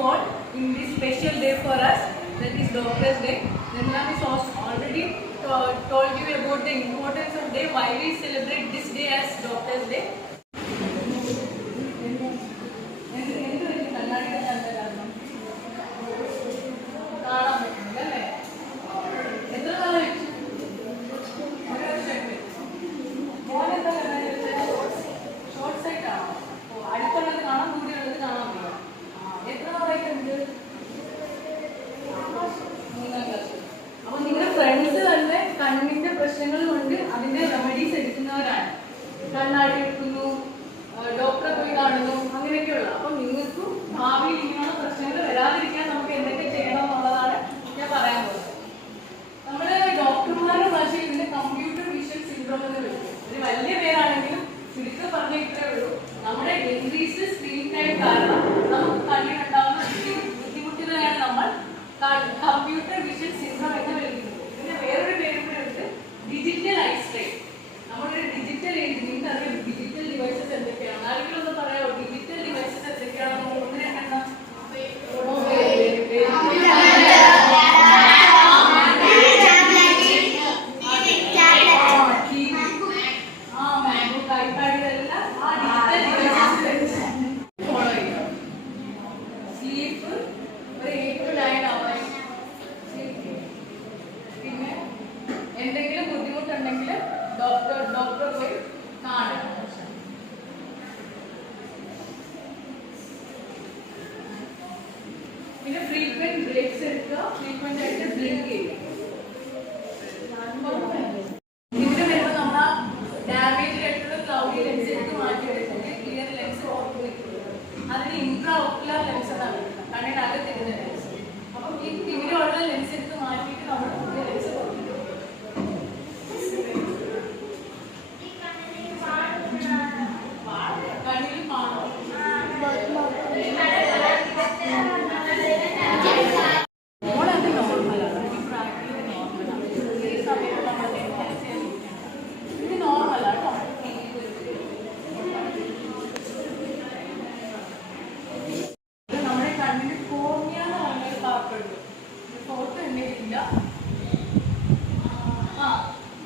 all in this special day for us, that is Doctor's Day. Nirmala has already told you about the importance of day, why we celebrate this day as Doctor's Day. Friends തന്നെ കണ്ണിന്റെ പ്രശ്നങ്ങൾ കൊണ്ട് അതിന്റെ remedies എടുക്കുന്നവരാണ്. കണ്ണാടി എടുക്കുന്നു, ഡോക്ടറെ പോയി കാണുന്നു, അങ്ങനെയൊക്കെയുള്ള. അപ്പം നിങ്ങൾക്ക് ഭാവിയിൽ ഇങ്ങനെയുള്ള പ്രശ്നങ്ങൾ വരാതിരിക്കാൻ നമുക്ക് എന്തൊക്കെ ചെയ്യണം എന്നുള്ളതാണ് ഞാൻ പറയാൻ പോകുന്നത്. നമ്മള് ഡോക്ടർമാരുടെ ഭാഷയിൽ ഇതിന്റെ കമ്പ്യൂട്ടർ വിഷൻ സിൻഡ്രോം എന്ന് വിളിക്കും. ഒരു വലിയ പേരാണെങ്കിലും ചുരുക്കം പറഞ്ഞിട്ടേ ഉള്ളൂ. നമ്മുടെ ഇൻക്രീസ്ഡ് സ്ക്രീൻ ടൈം കാരണം നമുക്ക് കണ്ണിനുണ്ടാവുന്ന ബുദ്ധിമുട്ടുകളെയാണ് നമ്മൾ കമ്പ്യൂട്ടർ വിഷൻ സിൻഡ്രോം എന്ന് വിളിക്കുന്നത്. വേറൊരു പേരും കൂടെ ഉണ്ട്, ഡിജിറ്റൽ ഐ സ്ട്രെയിൻ. നമ്മുടെ ഡിജിറ്റൽ ഏജ്, നിങ്ങൾക്കറിയാം ഡിജിറ്റൽ ഡിവൈസസ് എന്തൊക്കെയാണ്? ആരെങ്കിലും ഒന്ന് പറയാമോ ഡിജിറ്റൽ ഡിവൈസസ് എന്തൊക്കെയാണെന്ന്? ഒന്ന് രണ്ടെണ്ണം. എന്തെങ്കിലും ബുദ്ധിമുട്ടുണ്ടെങ്കിൽ ഡോക്ടറെ പോയി കാണണം. പിന്നെ ഫ്രീക്വന്റ് ബ്രേക്സ് എടുക്കുക, ഫ്രീക്വന്റ് ആയിട്ട് ബ്ലിങ്ക് ചെയ്യുക. ഇതിന് വരുമ്പോൾ നമ്മൾ ഡാമേജ് ആയിട്ടുള്ള ക്ലൗഡി ലെൻസ് എടുത്ത് മാറ്റിയെടുക്കുന്നത് ക്ലിയർ ലെൻസ് ഓർത്ത് വെക്കുന്നത്. അതിന് ഇൻട്രാ ഓക്കുലർ ലെൻസ് എന്നാണ് പറയുന്നത്, കണ്ണിനകത്തിരുന്ന ലെൻസ്. അപ്പം ഈ ഇങ്ങനെയുള്ള ലെൻസ് എടുത്ത് മാറ്റിയിട്ട് നമ്മൾ പുതിയ ലെൻസ് കൊടുക്കും.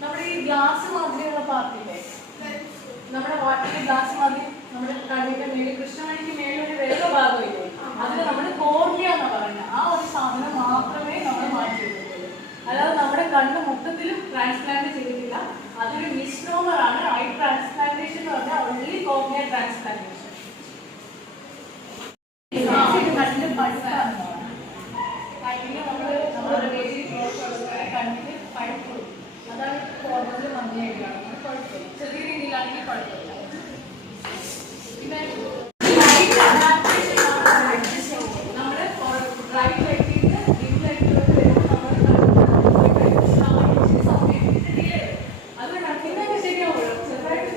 നമ്മുടെ ഈ ഗ്ലാസ് മാതിരിയുള്ള പാർട്ടില്ലേ, നമ്മുടെ വാട്ടറിന്റെ ഗ്ലാസ് മാതിരി നമ്മുടെ കണ്ണിന്റെ മേലെ കൃഷ്ണമണിക്ക് മേലെ ഒരു വെള്ള ഭാഗമില്ലേ, അതിന് നമ്മൾ കോർണിയ എന്ന് പറയുന്നത്. ആ ഒരു സാധനം മാത്രമേ നമ്മൾ മാറ്റിയെടുക്കുള്ളൂ. അല്ലാതെ നമ്മുടെ കണ്ണ് മൊത്തത്തിലും ട്രാൻസ്പ്ലാന്റ് ചെയ്തിട്ടില്ല. അതൊരു മിസ്നോമർ ആണ്. ഐ ട്രാൻസ്പ്ലാന്റേഷൻ എന്ന് പറഞ്ഞാൽ ഓൺലി കോർണിയ ട്രാൻസ്പ്ലാന്റേഷൻ. കണ്ണിന്റെ പഴുപ്പാണ്. കണ്ണിന് കണ്ണിന് പഴുപ്പ്, അതാണ് കോർണറിൽ മഞ്ഞയായിട്ട് കാണുന്നത്. കുഴപ്പമില്ല, ചെറിയ രീതിയിലാണെങ്കിൽ കുഴപ്പമില്ല. പിന്നെ നമ്മുടെ റൈറ്റ് ലൈറ്റിൽ ഡിം ലൈറ്റിലോട്ട് വരുമ്പോൾ സമയം ഡിലേ വരും. അതുകൊണ്ടാണ് പിന്നെ ശരിയാവുള്ളൂ. ചെറുതായിട്ട്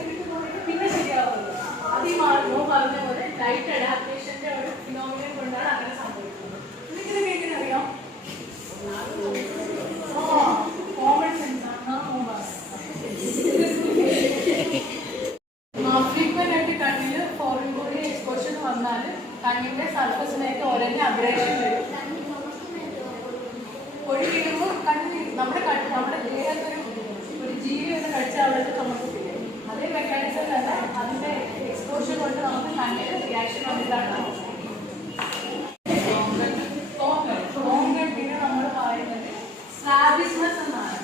പിന്നെ ശരിയാവുള്ളൂ. അത് ഈ പറഞ്ഞ പോലെ ലൈറ്റ് അഡാപ്റ്റേഷന്റെ ഒരു ഫിനോമിനൻ കൊണ്ടാണ് അങ്ങനെ സംഭവിക്കുന്നത്. നിങ്ങൾക്കിത് കേൾക്കാൻ അറിയാം? കോമൺ സെൻസ് ആണ്. ഫ്രീക്വന്റ് ആയിട്ട് കണ്ണിൽ ഫോറിൻ ബോഡി എക്സ്പോഷർ വന്നാൽ കണ്ണിന്റെ സർഫസിനായിട്ട് ഒരഞ്ഞ അബ്രേഷൻ വരും. പൊടി വീഴുമ്പോൾ കണ്ണിന് നമ്മുടെ ദേഹത്തൊരു ജീവി ഒന്ന് കഴിച്ചാൽ അവിടെ ചുമക്കത്തില്ലേ, അതേ മെക്കാനിസം തന്നെ അതിന്റെ എക്സ്പോഷർ കൊണ്ട് നമുക്ക് കണ്ണിന് റിയാക്ഷൻ വന്നിട്ടാണ്. പിന്നെ നമ്മൾ പറയുന്നത് സ്ട്രാബിസ്മസ് എന്നാണ്.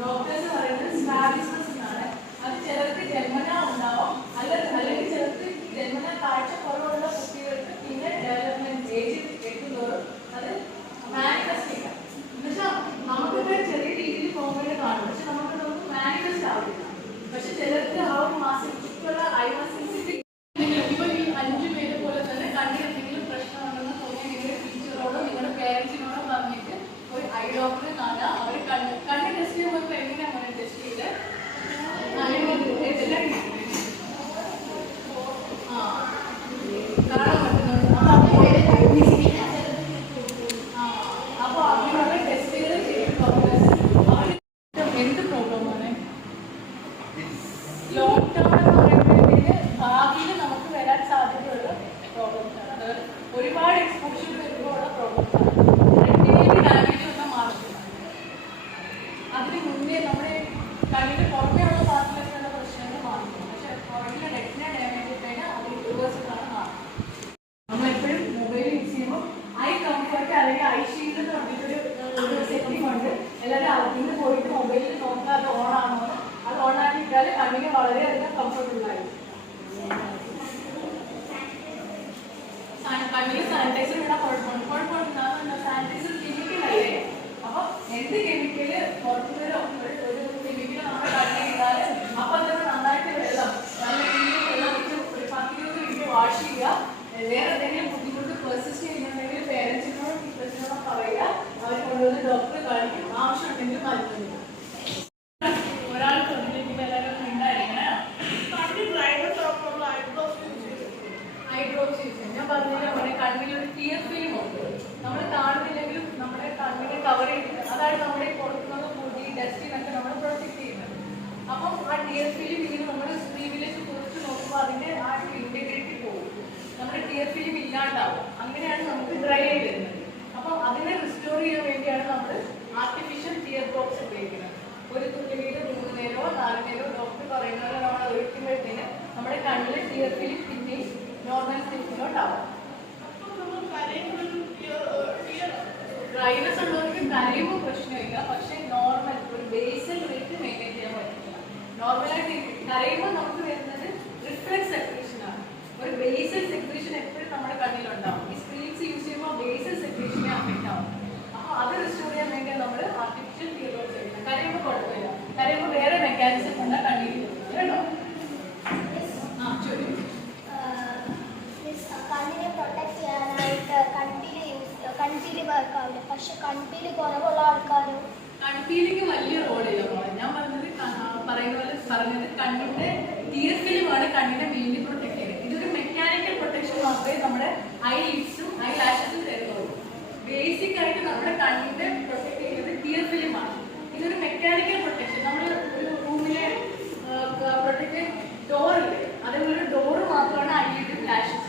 ഡോക്ടേഴ്സ് പറയുന്നത് സ്ട്രാബിസ്മസ് എന്നാണ്. അത് ചിലർക്ക് ജന്മന ഉണ്ടാവും, അല്ലെങ്കിൽ ചിലർക്ക് ജന്മന കാഴ്ച കുറവുള്ള കുട്ടികൾക്ക് പിന്നെ ഡെവലപ്മെന്റ് ഏജ് എത്തുന്നതോറും അത് മാനിഫെസ്റ്റ് ചെയ്യാം. എന്നുവെച്ചാൽ നമുക്കൊക്കെ ചെറിയ രീതിയിൽ കോമഡിൽ കാണും, പക്ഷെ നമുക്കതൊന്നും മാനിഫെസ്റ്റ് ആവില്ല. പക്ഷെ ചിലർക്ക് ആ ഒരു മാസം ചുറ്റുള്ള ഐ മസിൽസിന്റെ ഇപ്പൊ ഈ 5 പേര് പോലെ തന്നെ സാനിറ്റൈസർ ഇടാൻ കുഴപ്പമുണ്ട്. സാനിറ്റൈസർ കെമിക്കലല്ലേ. അപ്പൊ എന്ത് കെമിക്കല് പുറത്തുനിന്ന് ഒരു കെമിക്കൽ നമ്മുടെ കണ്ണിൽ ഇട്ടാൽ അപ്പൊ തന്നെ നന്നായിട്ട് വെള്ളം നല്ല രീതിയിൽ വെള്ളം വെച്ച് ഒരു 10-20 മിനിറ്റ് വാഷ് ചെയ്യുക. വേറെ എന്തെങ്കിലും ബുദ്ധിമുട്ട് പെർസിസ്റ്റ് ചെയ്യുന്നുണ്ടെങ്കിൽ പേരൻസിനോടും ടീച്ചേഴ്സിനോടും പറയുക. അവർ കൊണ്ടുവന്ന് ഡോക്ടറെ കാണിക്കും. ആവശ്യമുണ്ടെങ്കിൽ മരുന്ന് ഒരാൾ തൊഴിലേക്ക് എല്ലാവരും ഉണ്ടായിരിക്കണേ. ഐബ്രോസ് യൂസ് ചെയ്യും. ഞാൻ പറഞ്ഞില്ല പോലെ കണ്ണിലൊരു ടിയർ ഫിലിം ഉണ്ട്. നമ്മൾ കാണുന്നില്ലെങ്കിലും നമ്മുടെ കണ്ണിനെ കവർ ചെയ്തിട്ട് അതായത് നമ്മുടെ പുറത്തുനിന്ന് പൊടി ഡസ്റ്റിനൊക്കെ നമ്മൾ പ്രൊട്ടക്ട് ചെയ്യുന്നത്. അപ്പം ആ ടിയർ ഫിലിം ഇങ്ങനെ നമ്മൾ സ്ക്രീനിലേക്ക് കുറിച്ച് നോക്കുമ്പോൾ അതിൻ്റെ ആ ഇന്റഗ്രിറ്റി പോകും. നമ്മുടെ ടിയർ ഫിലിം ഇല്ലാണ്ടാവും. അങ്ങനെയാണ് നമുക്ക് ഡ്രൈ ആയി വരുന്നത്. അപ്പം അതിനെ റിസ്റ്റോർ ചെയ്യാൻ വേണ്ടിയാണ് നമ്മൾ ആർട്ടിഫിഷ്യൽ ടിയർ ഡ്രോപ്സ് ഉപയോഗിക്കുന്നത്. ഒരു തുള്ളിയിൽ 3 നേരമോ 4 നേരമോ ഡോക്ടർ പറയുന്നത് നമ്മൾ ഒഴിക്കുമ്പോഴത്തേന് നമ്മുടെ കണ്ണിലെ ടിയർ ഫിലിം പിന്നെയും നോർമൽ സ്റ്റേജിലോട്ടാവും. ഡ്രൈനസ് ഉള്ളവർക്ക് കരയുമ്പോൾ പ്രശ്നമില്ല. പക്ഷെ നോർമൽ ഒരു ബേസൽ റേറ്റ് മെയിൻറ്റെയിൻ ചെയ്യാൻ പറ്റില്ല. നോർമലായിട്ട് കരയുമ്പോൾ നമുക്ക് വരുന്നത് റിഫ്ലക്സ് സെക്രീഷൻ ആണ്. ഒരു ബേസൽ സെക്രീഷൻ എപ്പോഴും നമ്മുടെ കണ്ണിലുണ്ടാവും. ഈ സ്ക്രീൻസ് യൂസ് ചെയ്യുമ്പോൾ ബേസൽ സെക്രീഷനെ അഫക്റ്റ് ആവും. അപ്പോൾ അത് റിസ്റ്റോർ ചെയ്യാൻ വേണ്ടിയാണ് നമ്മൾ ആർട്ടിഫിഷ്യൽ ടിയർ ഡ്രോപ്സ് ചെയ്യുന്നത്. കരയുമ്പോൾ കുഴപ്പമില്ല. കരയുമ്പോൾ വേറെ മെക്കാനിസം ഉണ്ട് കണ്ണിൽ കേട്ടോ. കണ്ണിനെ പ്രൊട്ടക്ട് ചെയ്യാനായിട്ട് കൺപീലി വർക്കാവില്ല. പക്ഷെ കൺപീലി കുറവുള്ള ആൾക്കാരോ കൺപീലിക്ക് വലിയ റോളില്ല. ഞാൻ പറഞ്ഞത് കണ്ണിന്റെ ടിയർ ഫിലിമാണ് കണ്ണിനെ മെയിൻലി പ്രൊട്ടക്ട് ചെയ്യുന്നത്. ഇതൊരു മെക്കാനിക്കൽ പ്രൊട്ടക്ഷൻ മാത്രമേ നമ്മുടെ ഐ ലിഡ്സും ഐ ലാഷസും തരുന്നുള്ളൂ. ബേസിക് ആയിട്ട് നമ്മുടെ കണ്ണിന്റെ പ്രൊട്ടക്ട് ചെയ്യുന്നത് ടിയർ ഫിലിമാണ്. ഇതൊരു മെക്കാനിക്കൽ പ്രൊട്ടക്ഷൻ. നമ്മൾ ഒരു റൂമിലെ പ്രൊട്ടക്ട് ഡോറില്ലേ, അതേപോലെ ഡോറ് മാത്രമാണ് ഐ ലിഡും ലാഷസും.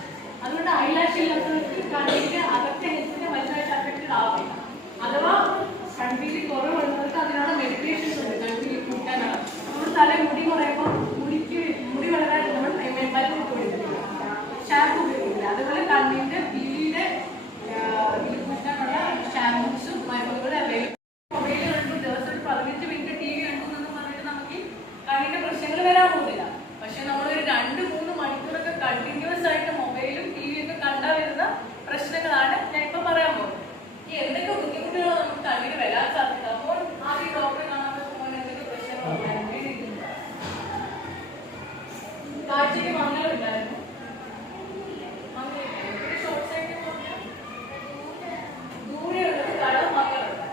അതുകൊണ്ട് ഐ ലാഷ് ഇല്ലാത്തവർക്ക് കണ്ണിന്റെ അകത്തെ ഹെൽത്തിനെ വലുതായിട്ട് അഫക്റ്റഡ് ആവില്ല. അഥവാ കൺപീലി കുറവുള്ളവർക്ക് അതിനുള്ള മെഡിറ്റേഷൻസ് ഉണ്ട്. കൺപീലി കൂട്ടാനാണ്. നമ്മൾ തല മുടി കുറയുമ്പോൾ മുടി വളരാൻ നമ്മൾ മരുന്ന് കൊടുക്കില്ല, ഷാമ്പു ഉപയോഗിക്കില്ല. അതുപോലെ കണ്ണിന്റെ പീലിയുടെ കൂട്ടാനുള്ള ഷാമ്പൂസും മരുന്നുകളും അവൈലബിൾ. മൊബൈൽ കണ്ടു ദിവസം ഒരു 15 മിനിറ്റ് TV കണ്ടു എന്ന് പറഞ്ഞിട്ട് നമുക്ക് കണ്ണിന്റെ പ്രശ്നങ്ങൾ വരാൻ പോകുന്നില്ല. പക്ഷെ നമ്മളൊരു 2-3 മണിക്കൂറൊക്കെ കണ്ടിന്യൂസ് ആയിട്ട് മൊബൈലും TV ഒക്കെ കണ്ടാ വരുന്ന പ്രശ്നങ്ങളാണ് ഞാൻ ഇപ്പൊ പറയാൻ പോകുന്നത്. ഈ എന്തൊക്കെ ബുദ്ധിമുട്ടുകളോ നമുക്ക് കണ്ണിന് വരാൻ സാധ്യത. അപ്പോൾ ആദ്യം ഡോക്ടറെ കാണാൻ പോകുമ്പോൾ എന്തൊക്കെ പ്രശ്നങ്ങളുണ്ടായിരുന്നു. കാഴ്ചയ്ക്ക് മംഗലമുണ്ടായിരുന്നു. ഷോർട്ട് സൈഡ് ദൂരെയുള്ളത് കളർ മംഗലുണ്ട്.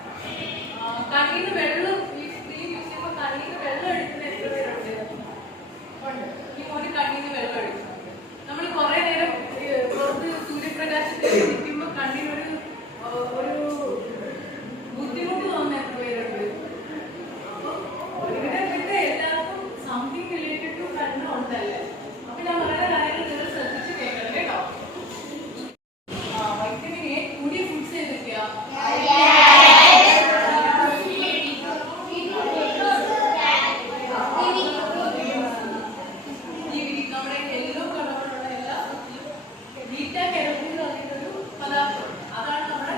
കണ്ണിന് വെള്ളം ഈ സ്ക്രീൻ യൂസ് ചെയ്യുമ്പോൾ കണ്ണിന് വെള്ളം എടുക്കുന്ന എത്ര പേരുണ്ട്? ഈ മോന് കണ്ണിന് വെള്ളം എടുക്കുന്നുണ്ട്. നമ്മൾ കുറെ നേരം പുറത്ത് സൂര്യപ്രകാശത്തിൽ ഇരിക്കുമ്പോൾ കണ്ണിനൊരു ബുദ്ധിമുട്ട് തോന്നുന്ന എത്ര പേരുണ്ട്? ഒരുവിധപ്പെട്ട എല്ലാവർക്കും സംതിങ് റിലേറ്റഡ് ടു കണ്ണ് ഉണ്ടല്ലേ. അപ്പൊ ഞാൻ പറയുന്ന കാര്യങ്ങൾ നിങ്ങൾ ശ്രദ്ധിച്ച് കേൾക്കണം കേട്ടോ. വൈറ്റമിൻ എ കൂടിയ ഫുഡ്സ് ഏതൊക്കെയാ? നമ്മുടെ യെല്ലോ കളറിലുള്ള എല്ലാ ബീറ്റ കരോട്ടിൻ എന്ന് പറഞ്ഞിട്ടൊരു പദാർത്ഥം. അതാണ് നമ്മുടെ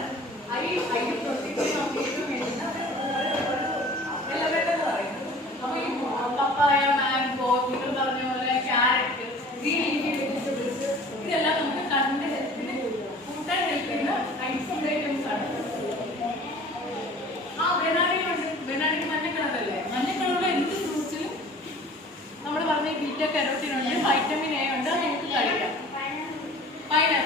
ഐ പ്രൊട്ടക്ട് നമുക്ക് ഏറ്റവും വേണ്ടുന്ന എലമെന്റ് എന്ന് പറയുന്നത്. അപ്പൊ ഈ പപ്പായ, മാംഗോ, നിങ്ങൾ പറഞ്ഞ പോലെ ക്യാരറ്റ്, ഗ്രീൻ ലീഫി വെജിറ്റബിൾസ്, ഇതെല്ലാം നമുക്ക് കണ്ണിന്റെ ഹെൽത്തിന് കൂട്ടാൻ ഹെൽപ്പ് ചെയ്യുന്ന ഫുഡ് ഐറ്റംസ് ആണ്. ബനാനയുണ്ട്. ബനാനയ്ക്ക് മഞ്ഞ കളറല്ലേ. മഞ്ഞ കളറുള്ള എന്ത് ഫ്രൂട്ട്സിലും നമ്മൾ പറഞ്ഞ ബീറ്റ കരോട്ടിൻ ഉണ്ട്, വൈറ്റമിൻ എ ഉണ്ട്. അത് നമുക്ക് കഴിക്കാം. പൈനാപ്പിൾ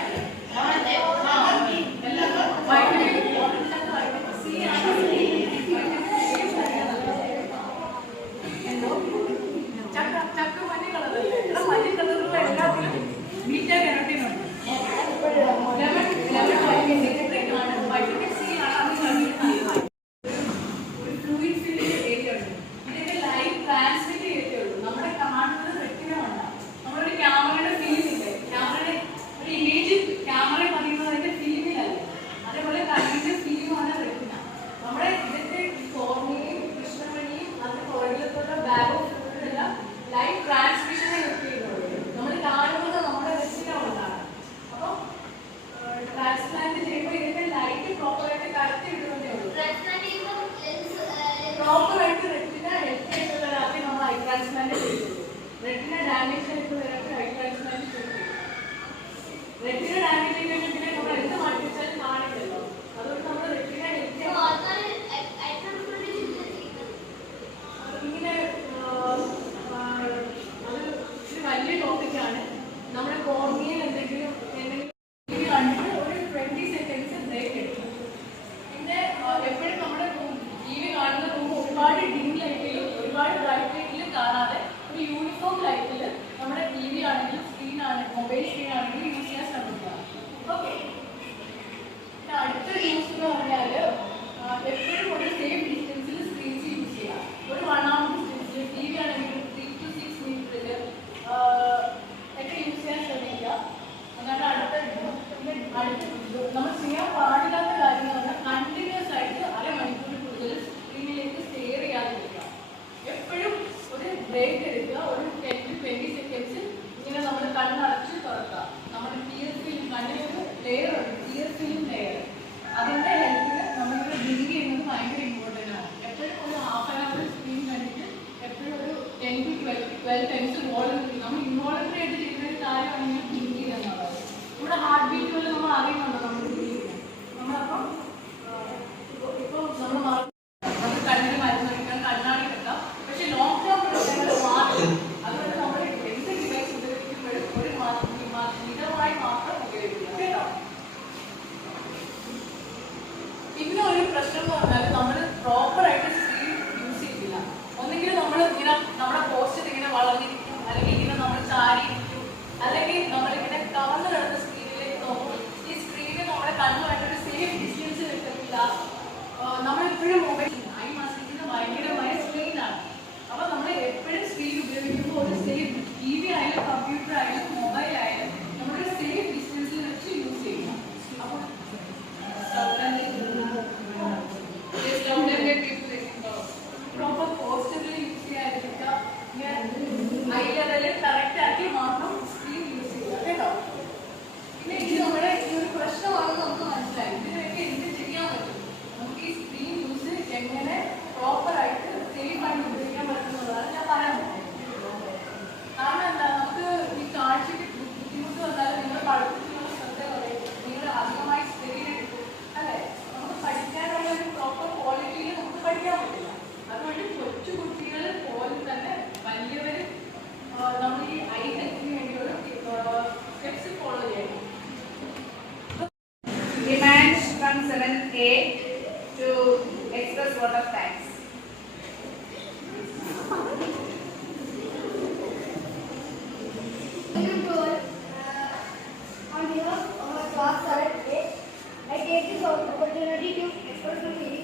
ലെയർ ഉണ്ട്, ക്ലിയർ ഫിലിം ലെയർ. അതിന്റെ ഹെൽപ്പിൽ നമ്മളിവിടെ ഡ്രിങ്ക് ചെയ്യുന്നത് ഭയങ്കര ഇമ്പോർട്ടൻ്റ് ആണ്. എപ്പോഴും ഒരു ഹാഫ് ആൻ അവർ സ്ക്രീൻ കണ്ടിട്ട് എപ്പോഴും ഒരു 10 to 12 ടൈംസ് വോളണ്ടറി നമ്മൾ ഇൻവോളണ്ടറി ആയിട്ട് ചെയ്യുന്ന ഒരു കാര്യമാണെങ്കിൽ ഡ്രിങ്ക് ചെയ്യുന്നത്. ഇവിടെ ഹാർട്ട് ബീറ്റ് പോലെ നമ്മൾ അറിയുന്നുണ്ടോ നമ്മൾ ഡ്രിങ്ക് ചെയ്യുന്നത്. നമ്മളപ്പം ഇപ്പോൾ നമ്മൾ കണ്ണിന് മരുന്ന് വയ്ക്കാം, കണ്ണാടി വെക്കാം. പക്ഷെ ലോങ് ടേം പ്രശ്നങ്ങൾ മാറും. അതുകൊണ്ട് നമ്മൾ എന്ത് ഡിവൈസ് ഉപയോഗിക്കുമ്പോഴും ഒരു മിതമായി മാത്രം ഉപയോഗിക്കുക കേട്ടോ. പിന്നെ ഒരു പ്രശ്നം എന്ന് പറഞ്ഞാൽ നമ്മൾ പ്രോപ്പറായിട്ട് സ്ക്രീൻ യൂസ് ചെയ്യില്ല. ഒന്നെങ്കിൽ നമ്മൾ ഇങ്ങനെ നമ്മുടെ പോസ്റ്റർ ഇങ്ങനെ വളർന്നിരിക്കും, അല്ലെങ്കിൽ ഇങ്ങനെ നമ്മൾ ചാരിയിരിക്കും, അല്ലെങ്കിൽ നമ്മളിങ്ങനെ കവർന്ന് കിടന്ന സ്ക്രീനിലേക്ക് നോക്കും. ഈ സ്ക്രീനിൽ നമ്മുടെ കണ്ണുമായിട്ട് ഒരു സേഫ് ഡിസ്റ്റൻസ് കിട്ടത്തില്ല. നമ്മളെപ്പോഴും മൊബൈൽ ഐ മസിലിന് ഭയങ്കരമായ സ്ക്രീനാണ്. അപ്പോൾ നമ്മൾ എപ്പോഴും സ്ക്രീൻ ഉപയോഗിക്കുമ്പോൾ ഒരു സേഫ് TV ആയാലും കമ്പ്യൂട്ടർ ആയാലും മൊബൈൽ ആയാലും നമ്മളൊരു സേഫ് ഡിസ്റ്റൻസിൽ വെച്ച് യൂസ് ചെയ്യണം. അപ്പോൾ പ്രോപ്പർ പോസ്റ്ററിൽ യൂസ് ചെയ്യാതിരിക്കുക. ഐ ലെവലിൽ കറക്റ്റ് ആക്കി മാത്രം സ്ക്രീൻ യൂസ് ചെയ്യുക കേട്ടോ. പിന്നെ ഇത് നമ്മുടെ ഈ ഒരു പ്രശ്നമാണെന്ന് നമുക്ക് മനസ്സിലായി. ഇതിനൊക്കെ എന്ത് ചെയ്യാൻ പറ്റും, നമുക്ക് ഈ സ്ക്രീൻ യൂസ് എങ്ങനെ പ്രോപ്പറായിട്ട് സേഫ് ആയിട്ട് ഉപയോഗിക്കാൻ പറ്റുന്നതാണ് ഞാൻ പറയാൻ പറ്റും. കാരണം എന്താ, നമുക്ക് ഈ കാഴ്ചയ്ക്ക് ബുദ്ധിമുട്ട് വന്നാൽ നിങ്ങൾ പഠിത്തത്തിനുള്ള ശ്രദ്ധ കുറയും, നിങ്ങൾ അധികമായി സ്ക്രീൻ എടുക്കും അല്ലേ. നമുക്ക് പഠിക്കാനുള്ള ഒരു പ്രോപ്പർ ക്വാളിറ്റിയിൽ നമുക്ക് പഠിക്കാൻ പറ്റില്ല. അതുകൊണ്ട് കൊച്ചു കുട്ടികൾ പോലും തന്നെ വലിയവർ നമ്മൾ ഈ ഐ ഹെൽത്തിന് വേണ്ടിയുള്ള സ്റ്റെപ്സ് ഫോളോ ചെയ്യണം. Demands from 7A to express vote of thanks. On behalf of our class 7A, I take this opportunity to express my feelings